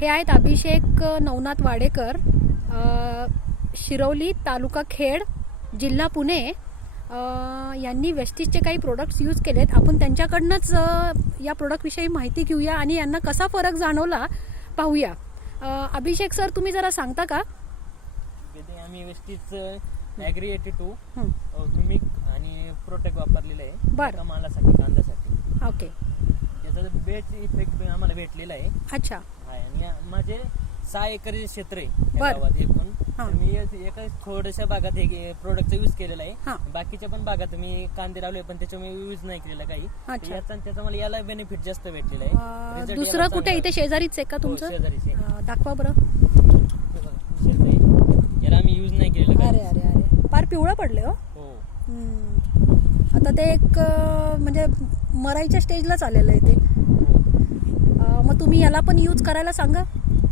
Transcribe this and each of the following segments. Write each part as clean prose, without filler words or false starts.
हे आहेत अभिषेक नवनाथ वाडेकर, शिरवली, तालुका खेड, जिल्हा पुणे. यांनी वेस्टीजचे काही प्रोडक्ट्स यूज केलेत. आपण त्यांच्याकडनंच या प्रोडक्टविषयी माहिती घेऊया आणि यांना कसा फरक जाणवला पाहूया. अभिषेक सर, तुम्ही जरा सांगता का? आम्ही वेस्टीज ॲग्री 82 मिक आणि प्रोटेक्ट वापरलेलं आहे बरं. मालासाठी, कांद्यासाठी. ओके. त्याचा बेस्ट इफेक्ट आम्हाला भेटलेला आहे. अच्छा. आणि माझे 6 एकर क्षेत्र आहे बरं. गावात एकूण. हां. तर मी एका थोड्याशा भागात हे प्रोडक्टचा यूज केलेला हां. आहे. बाकीच्या पण भागात मी कांदे लावले पण त्याच्या मी यूज नाही केलेला काही. अच्छा. याचा आणि त्याचा मला याला बेनिफिट जास्त भेटलेला आहे. Result दुसरं याला कुठे चांगला इथे शेजारीच आहे का आहे. हो, तुमचं? शेजारीच आहे. दाखवा बरं. हे बघा, शेत आहे. याला आम्ही यूज नाही केलेलं अरे काही. अरे अरे, फार पिवळं पडले हो. हो. आता ते एक म्हणजे मरायच्या स्टेजलाच आलेलं आहे ते. मग तुम्ही याला पण यूज करायला सांगा.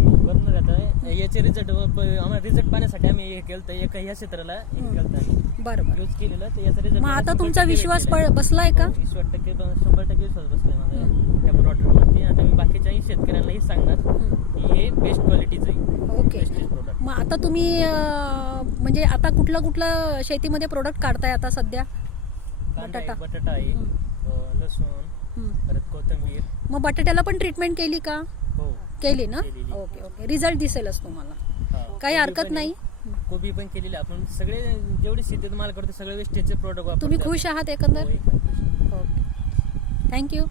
बरोबर. आता याचे रिझल्ट आम्हाला रिझल्ट पाहण्यासाठी आम्ही हे केलं, एक ह्या क्षेत्राला हे केलं आम्ही बरं बरं. यूज केलेलं. तर याचा रिझल्ट मग आता तुमचा विश्वास बसलाय का? 20% 100% विश्वास बसलाय माझा त्या प्रोडक्टवरती. आता मी बाकीच्याही शेतकऱ्यांनाही सांगणार की हे बेस्ट क्वालिटीचं आहे. ओके. प्रोडक्ट. मग आता तुम्ही म्हणजे आता कुठलं शेतीमध्ये प्रोडक्ट काढताय आता सध्या? कांदा आहे, बटाटा. बटाटा आहे, लसूण, परत कोथिंबीर. मग बटाट्याला पण ट्रीटमेंट केली का? हो, केली ना? केलेली. Okay okay. रिझल्ट दिसेलच तुम्हाला, हा. काही कोबी हरकत पण नाही. आहे. कोबी पण केलेली. आपण सगळे जेवढे शेतीत माल करतो सगळे वेस्टेजचे प्रोडक्ट वापरतो. तुम्ही खुश आहात एकंदर? हो, एकदम खुश. ओके. थँक्यू.